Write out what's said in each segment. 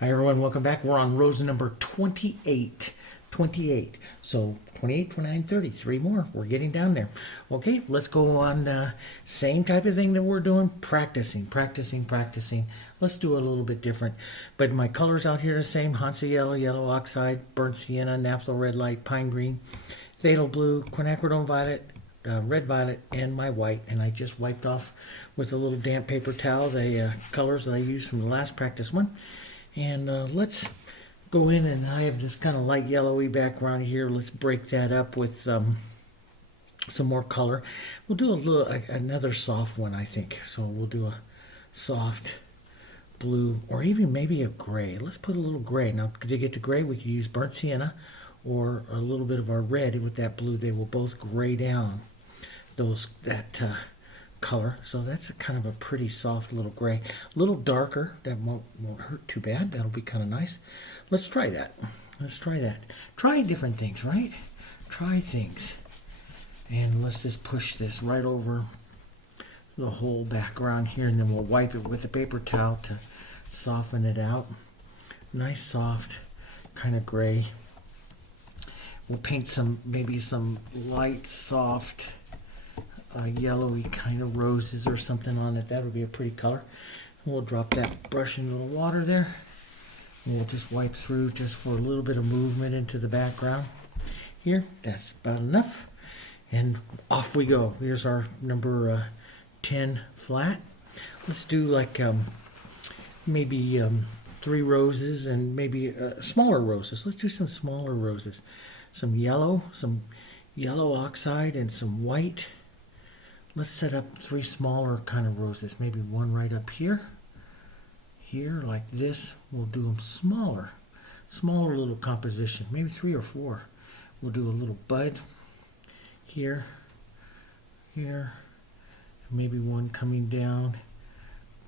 Hi everyone, welcome back. We're on rose number 28. 28. So 28, 29, 30. Three more. We're getting down there. Okay, let's go on. Same type of thing that we're doing. Practicing. Let's do it a little bit different. But my colors out here are the same. Hansa yellow, yellow oxide, burnt sienna, naphtha red light, pine green, phthalo blue, quinacridone violet, red violet, and my white. And I just wiped off with a little damp paper towel the colors that I used from the last practice one. And let's go in, and I have this kind of light yellowy background here. Let's break that up with some more color. We'll do another soft one, I think. So we'll do a soft blue, or even maybe a gray. Let's put a little gray. Now, to get to gray, we could use burnt sienna or a little bit of our red with that blue. They will both gray down that color. So that's a kind of a pretty soft little gray. A little darker. That won't hurt too bad. That'll be kind of nice. Let's try that. Try different things, right? Try things. And let's just push this right over the whole background here, and then we'll wipe it with a paper towel to soften it out. Nice soft kind of gray. We'll paint maybe some light soft yellowy kind of roses or something on it. That would be a pretty color. And we'll drop that brush in a little water there. And we'll just wipe through just for a little bit of movement into the background. Here, that's about enough. And off we go. Here's our number 10 flat. Let's do like maybe 3 roses and maybe smaller roses. Let's do some smaller roses. Some yellow oxide, and some white. Let's set up 3 smaller kind of roses. Maybe one right up here. Here, like this. We'll do them smaller little composition. Maybe 3 or 4. We'll do a little bud here, maybe one coming down,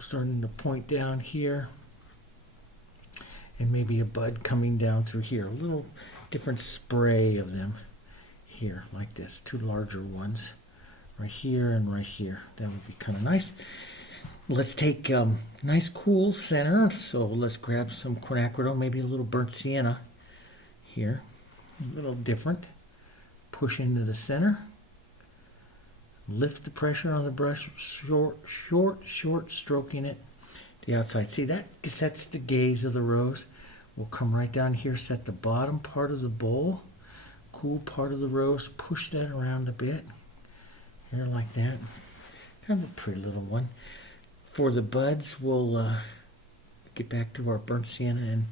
starting to point down here, and maybe a bud coming down through here. A little different spray of them here, like this. 2 larger ones. Right here and right here. That would be kind of nice. Let's take nice cool center. So let's grab some quinacridone, maybe a little burnt sienna here. A little different. Push into the center. Lift the pressure on the brush. Short stroking it to the outside. See, that sets the gaze of the rose. We'll come right down here, set the bottom part of the bowl. Cool part of the rose. Push that around a bit. Here, like that. Kind of a pretty little one. For the buds, we'll get back to our burnt sienna, and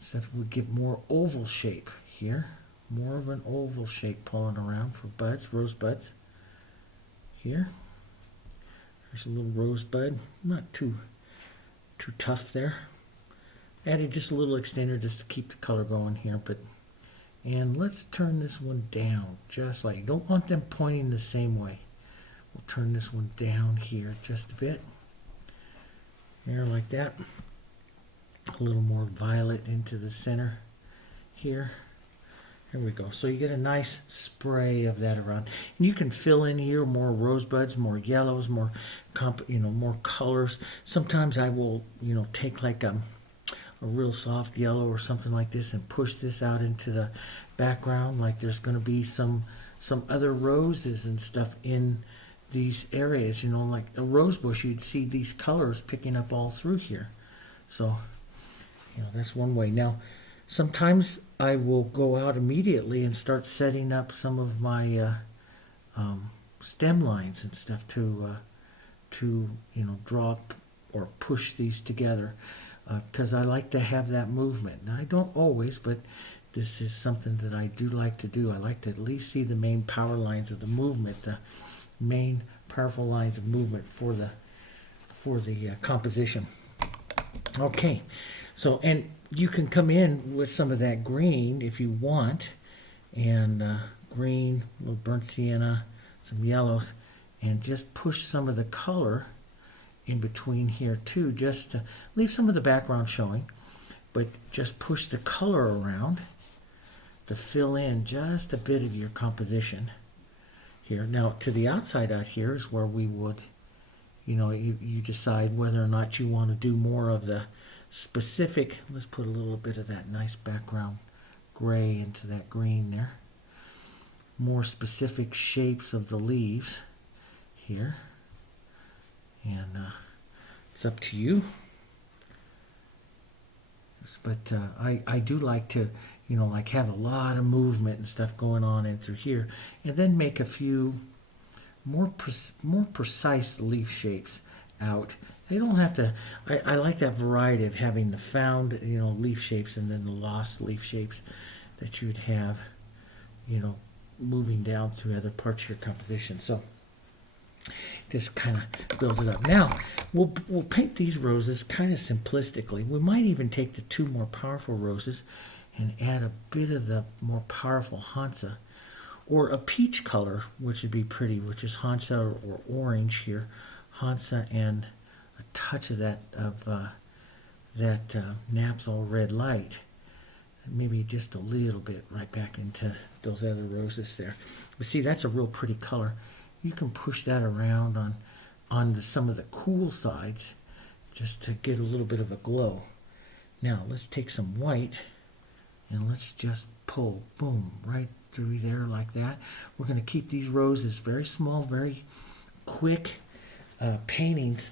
stuff. We'll get more oval shape here. More of an oval shape pulling around for buds, rose buds. Here. There's a little rose bud. Not too tough there. Added just a little extender just to keep the color going here, and let's turn this one down, just like, you don't want them pointing the same way. We'll turn this one down here just a bit. Here, like that. A little more violet into the center here. Here we go. So you get a nice spray of that around. And you can fill in here more rosebuds, more yellows, more colors. Sometimes I will, take like a real soft yellow or something like this and push this out into the background, like there's going to be some other roses and stuff in these areas, like a rose bush. You'd see these colors picking up all through here. So that's one way. Now sometimes I will go out immediately and start setting up some of my stem lines and stuff to draw or push these together. Because I like to have that movement. Now, I don't always, but this is something that I do like to do. I like to at least see the main power lines of the movement, the main powerful lines of movement for the composition. Okay, so, and you can come in with some of that green if you want, and green, a little burnt sienna, some yellows, and just push some of the color in between here too, just to leave some of the background showing, but just push the color around to fill in just a bit of your composition here. Now to the outside out here is where we would, you decide whether or not you want to do more of the specific, let's put a little bit of that nice background gray into that green there. More specific shapes of the leaves here. And it's up to you. But I do like to, like have a lot of movement and stuff going on in through here. And then make a few more precise leaf shapes out. They don't have to, I like that variety of having the found, leaf shapes and then the lost leaf shapes that you would have, moving down through other parts of your composition. So just kind of builds it up. Now, we'll paint these roses kind of simplistically. We might even take the two more powerful roses and add a bit of the more powerful Hansa, or a peach color, which would be pretty, which is Hansa or orange here. Hansa and a touch of that Napsol red light. Maybe just a little bit right back into those other roses there. But see, that's a real pretty color. You can push that around on some of the cool sides just to get a little bit of a glow. Now let's take some white and let's just pull, boom, right through there like that. We're going to keep these roses very small, very quick paintings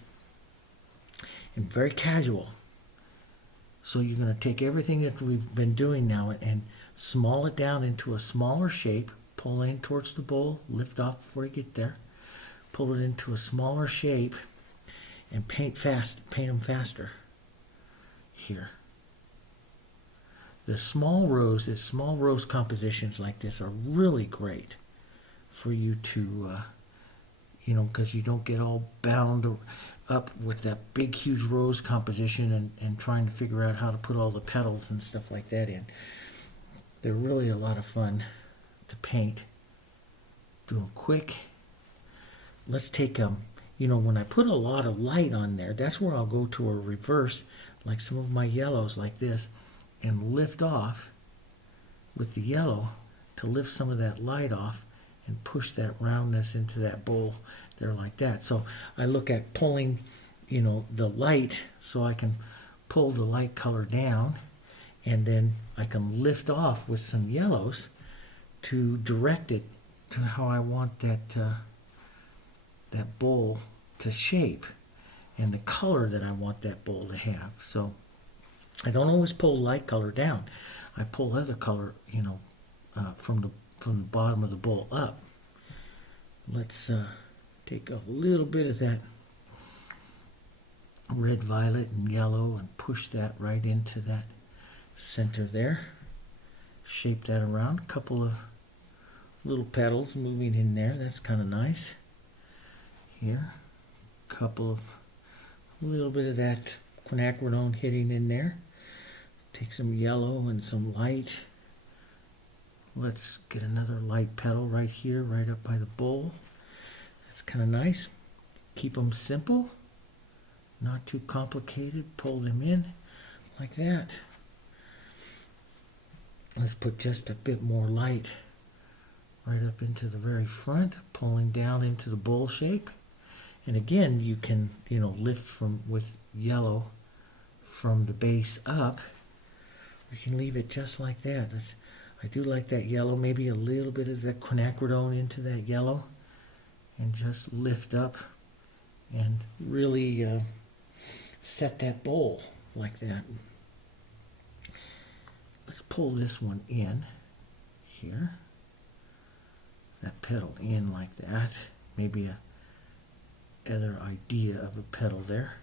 and very casual. So you're going to take everything that we've been doing now and small it down into a smaller shape. Pull in towards the bowl, lift off before you get there. Pull it into a smaller shape and paint them faster here. The small rose compositions like this are really great for you to, because you don't get all bound up with that big, huge rose composition and trying to figure out how to put all the petals and stuff like that in. They're really a lot of fun to paint. Do them quick. Let's take when I put a lot of light on there, that's where I'll go to a reverse, like some of my yellows like this, and lift off with the yellow to lift some of that light off and push that roundness into that bowl there like that. So I look at pulling, the light, so I can pull the light color down, and then I can lift off with some yellows to direct it to how I want that bowl to shape and the color that I want that bowl to have. So I don't always pull light color down. I pull other color, from the bottom of the bowl up. Let's take a little bit of that red, violet, and yellow and push that right into that center there. Shape that around. A couple of little petals moving in there. That's kind of nice. Here, a little bit of that quinacridone hitting in there. Take some yellow and some light. Let's get another light petal right here, right up by the bowl. That's kind of nice. Keep them simple, not too complicated. Pull them in like that. Let's put just a bit more light right up into the very front, pulling down into the bowl shape. And again, you can, lift with yellow from the base up. We can leave it just like that. I do like that yellow, maybe a little bit of that quinacridone into that yellow, and just lift up and really set that bowl like that. Let's pull this one in here. That petal in like that. Maybe a other idea of a petal there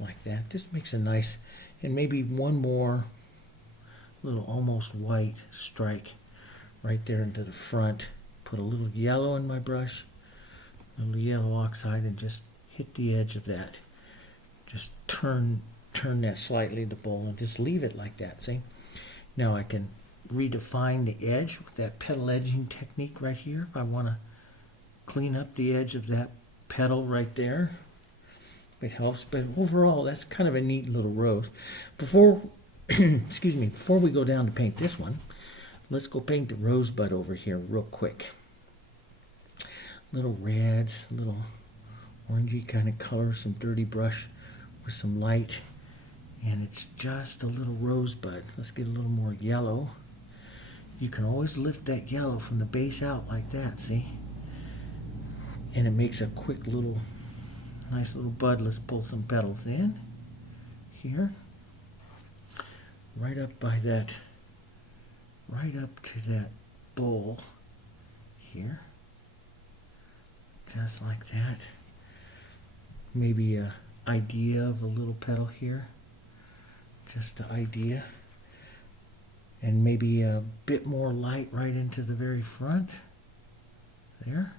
like that. Just makes a nice, and maybe one more little almost white strike right there into the front. Put a little yellow in my brush, a little yellow oxide, and just hit the edge of that. Just turn that slightly to bowl and just leave it like that. See? Now I can redefine the edge with that petal edging technique right here. If I want to clean up the edge of that petal right there, it helps. But overall, that's kind of a neat little rose. Before before we go down to paint this one, let's go paint the rosebud over here real quick. Little reds, little orangey kind of color, some dirty brush with some light, and it's just a little rosebud. Let's get a little more yellow. You can always lift that yellow from the base out like that, see? And it makes a quick little, nice little bud. Let's pull some petals in here. Right up by that, right up to that bowl here. Just like that. Maybe an idea of a little petal here. Just an idea. And maybe a bit more light right into the very front. There.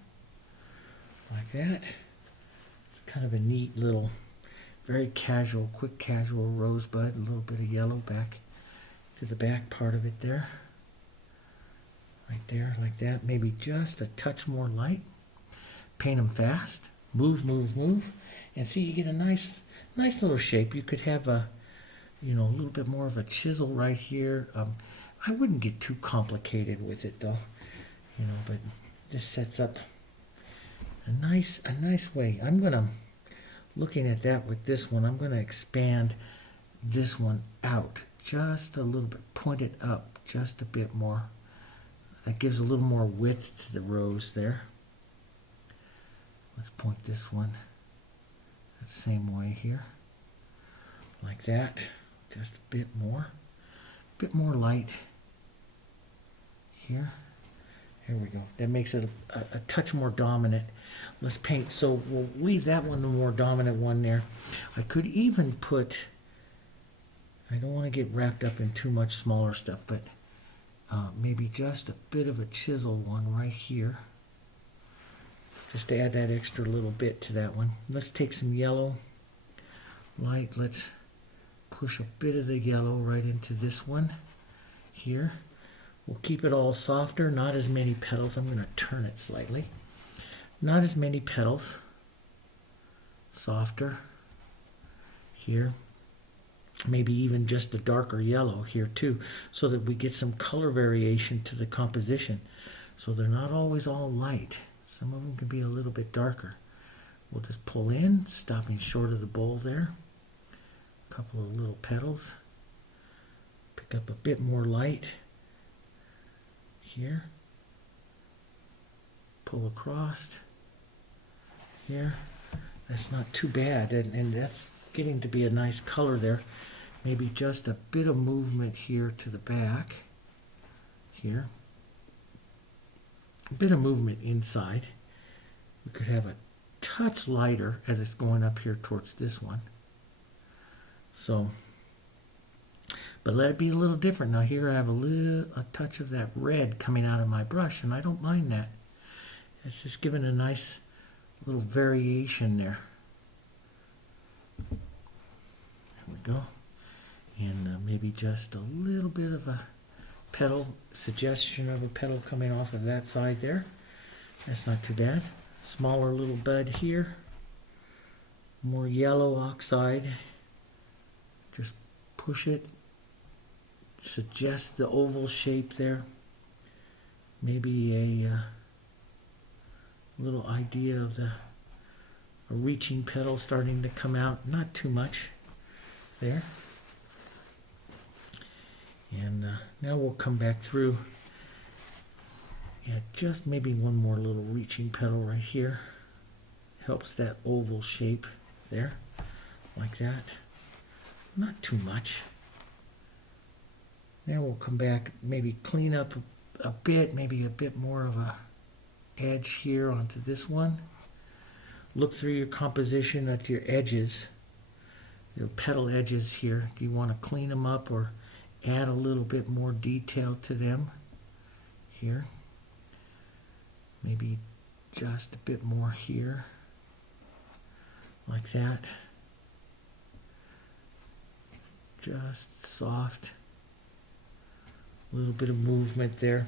Like that. It's kind of a neat little, very casual, quick casual rosebud. A little bit of yellow back to the back part of it there. Right there, like that. Maybe just a touch more light. Paint them fast. Move, move, move. And see, you get a nice little shape. You could have a, you know, a little bit more of a chisel right here. I wouldn't get too complicated with it though, you know, but this sets up a nice way. I'm gonna, looking at that with this one, I'm gonna expand this one out just a little bit, point it up just a bit more. That gives a little more width to the rose there. Let's point this one that same way here, like that. Just a bit more light here. Here we go. That makes it a touch more dominant. Let's paint. So we'll leave that one the more dominant one there. I could even put, I don't want to get wrapped up in too much smaller stuff, but maybe just a bit of a chisel one right here. Just to add that extra little bit to that one. Let's take some yellow light. Let's push a bit of the yellow right into this one here. We'll keep it all softer, not as many petals. I'm going to turn it slightly. Not as many petals. Softer here. Maybe even just a darker yellow here too, so that we get some color variation to the composition. So they're not always all light. Some of them can be a little bit darker. We'll just pull in, stopping short of the bowl there. A couple of little petals. Pick up a bit more light here. Pull across here. That's not too bad, and that's getting to be a nice color there. Maybe just a bit of movement here to the back here. A bit of movement inside. We could have a touch lighter as it's going up here towards this one. So, but let it be a little different. Now here I have a touch of that red coming out of my brush, and I don't mind that. It's just giving a nice little variation there. There we go. And maybe just a little bit of a petal, suggestion of a petal coming off of that side there. That's not too bad. Smaller little bud here. More yellow oxide. Just push it. Suggest the oval shape there. Maybe a little idea of a reaching petal starting to come out. Not too much there. And now we'll come back through. Yeah, just maybe one more little reaching petal right here. Helps that oval shape there, like that. Not too much. Now we'll come back, maybe clean up a bit, maybe a bit more of a edge here onto this one. Look through your composition at your edges, your petal edges here. Do you want to clean them up or add a little bit more detail to them here? Maybe just a bit more here, like that. Just soft, a little bit of movement there.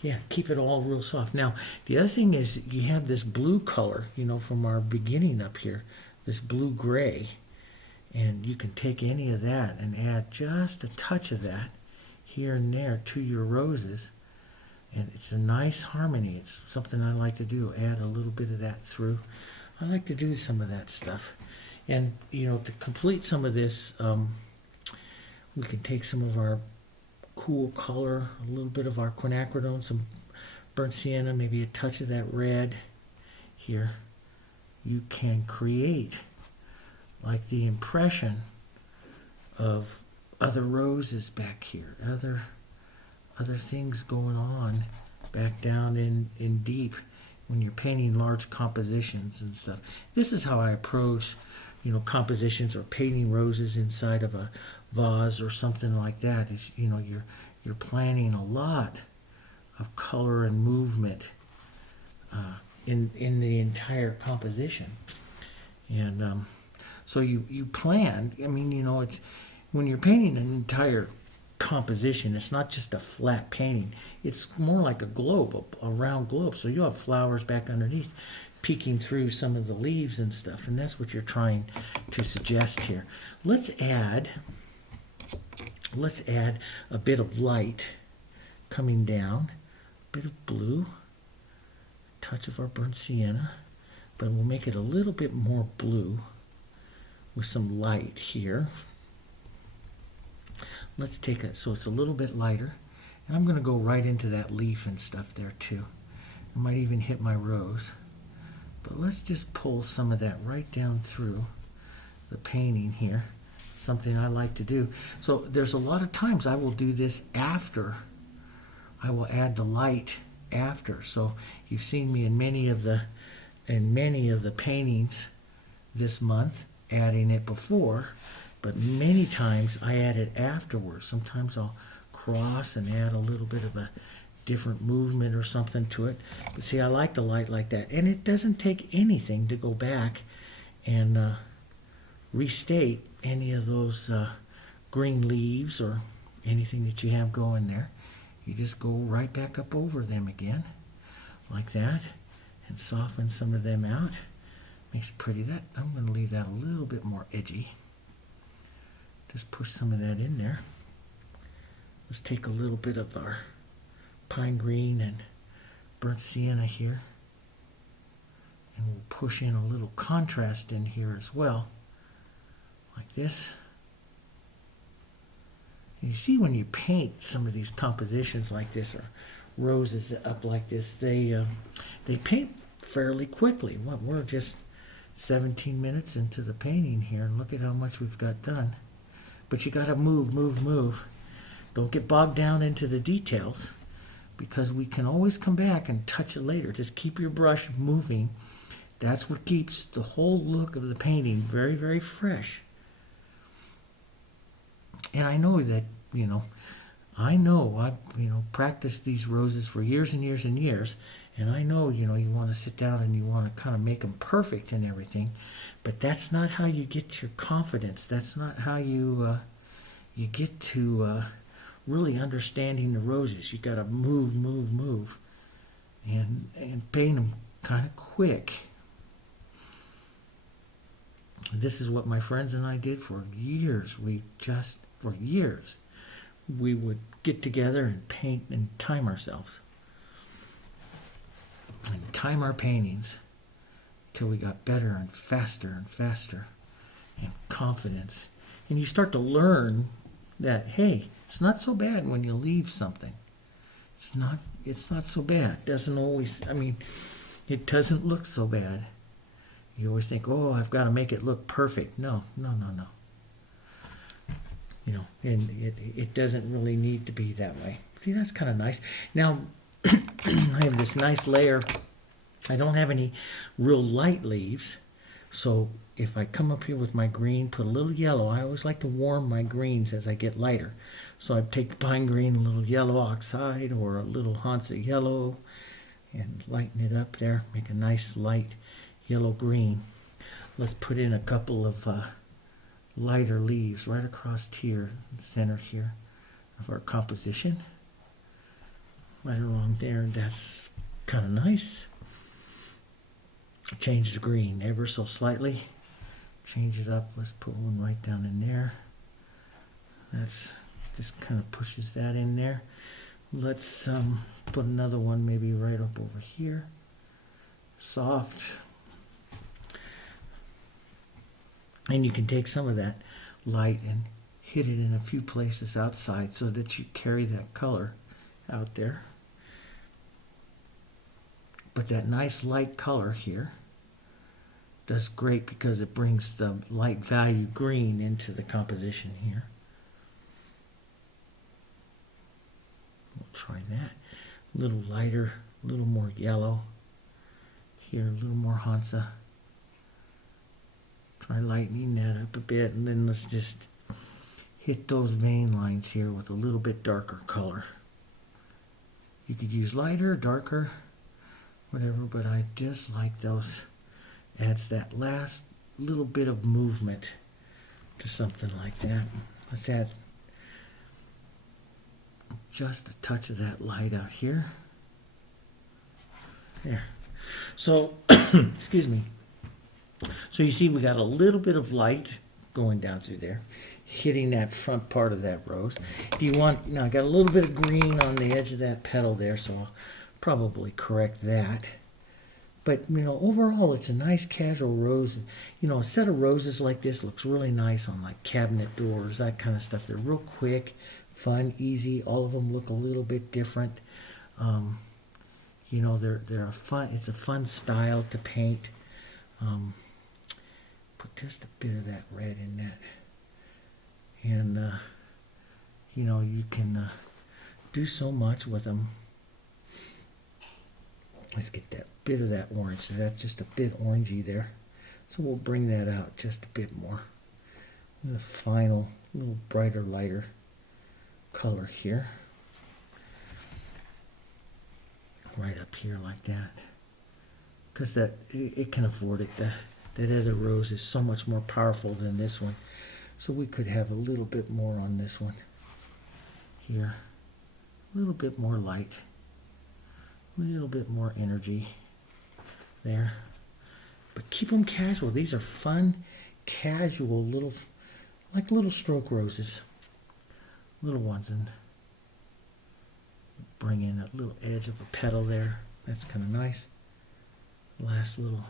Yeah, keep it all real soft. Now, the other thing is you have this blue color, you know, from our beginning up here, this blue-gray. And you can take any of that and add just a touch of that here and there to your roses. And it's a nice harmony. It's something I like to do, add a little bit of that through. I like to do some of that stuff And, you know, to complete some of this, we can take some of our cool color, a little bit of our quinacridone, some burnt sienna, maybe a touch of that red here. You can create like the impression of other roses back here, other things going on back down in deep when you're painting large compositions and stuff. This is how I approach, you know, compositions or painting roses inside of a vase or something like that. Is, you know, you're planning a lot of color and movement in the entire composition. And so you plan. I mean, you know, it's when you're painting an entire composition, it's not just a flat painting. It's more like a globe, a round globe. So you'll have flowers back underneath peeking through some of the leaves and stuff, and that's what you're trying to suggest here. Let's add a bit of light coming down, a bit of blue, a touch of our burnt sienna, but we'll make it a little bit more blue with some light here. Let's take it so it's a little bit lighter, and I'm going to go right into that leaf and stuff there too. I might even hit my rose, but let's just pull some of that right down through the painting here. Something I like to do. So there's a lot of times I will do this after. I will add the light after. So you've seen me in many of the paintings this month adding it before, but many times I add it afterwards. Sometimes I'll cross and add a little bit of a different movement or something to it. But see, I like the light like that, and it doesn't take anything to go back and restate any of those green leaves or anything that you have going there. You just go right back up over them again like that and soften some of them out. Makes it pretty. That I'm going to leave that a little bit more edgy. Just push some of that in there. Let's take a little bit of our pine green and burnt sienna here, and we'll push in a little contrast in here as well, like this. And you see when you paint some of these compositions like this, or roses up like this, they paint fairly quickly. Well, we're just 17 minutes into the painting here, and look at how much we've got done. But you got to move. Don't get bogged down into the details, because we can always come back and touch it later. Just keep your brush moving. That's what keeps the whole look of the painting very, very fresh. And I know that, you know, I've practiced these roses for years and years and years, and I know, you know, you want to sit down and you want to kind of make them perfect and everything, but that's not how you get your confidence. That's not how you get to really understanding the roses. You got to move, and paint them kind of quick. This is what my friends and I did for years. For years, we would get together and paint and time ourselves. And time our paintings till we got better and faster and confidence. And you start to learn that, hey, it's not so bad when you leave something. It's not so bad. It doesn't always, it doesn't look so bad. You always think, oh, I've got to make it look perfect. No. You know, and it doesn't really need to be that way. See, that's kind of nice. Now, I have this nice layer. I don't have any real light leaves, so if I come up here with my green, put a little yellow. I always like to warm my greens as I get lighter. So I take the pine green, a little yellow oxide or a little Hansa yellow, and lighten it up there. Make a nice light yellow-green. Let's put in a couple of lighter leaves right across here, in the center here of our composition. Right along there, that's kind of nice. Change the green ever so slightly. Change it up. Let's put one right down in there. That's just kind of pushes that in there. Let's put another one maybe right up over here. Soft. And you can take some of that light and hit it in a few places outside so that you carry that color out there. But that nice light color here does great because it brings the light value green into the composition here. We'll try that. A little lighter, a little more yellow. Here, a little more Hansa. Try lightening that up a bit, and then let's just hit those vein lines here with a little bit darker color. You could use lighter, darker, whatever, but I just like those. Adds that last little bit of movement to something like that. Let's add just a touch of that light out here. There. So, excuse me. So you see we got a little bit of light going down through there, hitting that front part of that rose. Do you want, now I got a little bit of green on the edge of that petal there, so I'll probably correct that. But, you know, overall it's a nice casual rose. You know, a set of roses like this looks really nice on like cabinet doors, that kind of stuff. They're real quick, fun, easy. All of them look a little bit different. You know, they're a fun, it's a fun style to paint. Put just a bit of that red in that. And, you know, you can do so much with them. Let's get that bit of that orange. So that's just a bit orangey there. So we'll bring that out just a bit more. The final, little brighter, lighter color here. Right up here like that. Because that it can afford it. That other rose is so much more powerful than this one. So we could have a little bit more on this one. Here. A little bit more light. A little bit more energy there. But keep them casual. These are fun, casual little, like little stroke roses. Little ones. And bring in a little edge of a petal there. That's kind of nice. Last little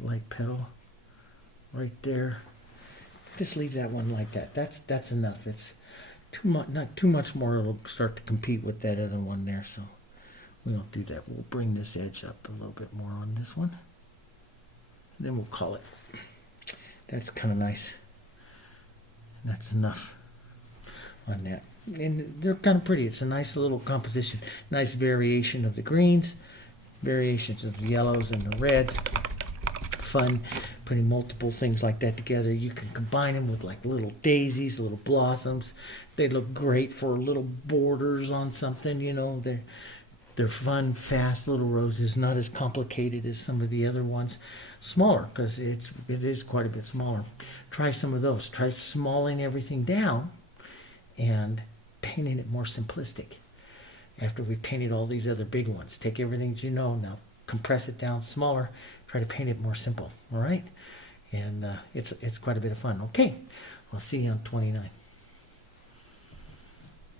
light petal right there. Just leave that one like that. That's enough. It's too much, not too much more. It'll start to compete with that other one there. So we don't do that. We'll bring this edge up a little bit more on this one. And then we'll call it. That's kind of nice. That's enough on that. And they're kind of pretty. It's a nice little composition. Nice variation of the greens, variations of the yellows and the reds. Fun putting multiple things like that together. You can combine them with like little daisies, little blossoms. They look great for little borders on something, you know. They're fun, fast little roses, not as complicated as some of the other ones. Smaller, because it is quite a bit smaller. Try some of those. Try smalling everything down and painting it more simplistic. After we've painted all these other big ones, take everything that you know, now compress it down smaller, try to paint it more simple, all right? And it's quite a bit of fun. Okay, I'll see you on 29.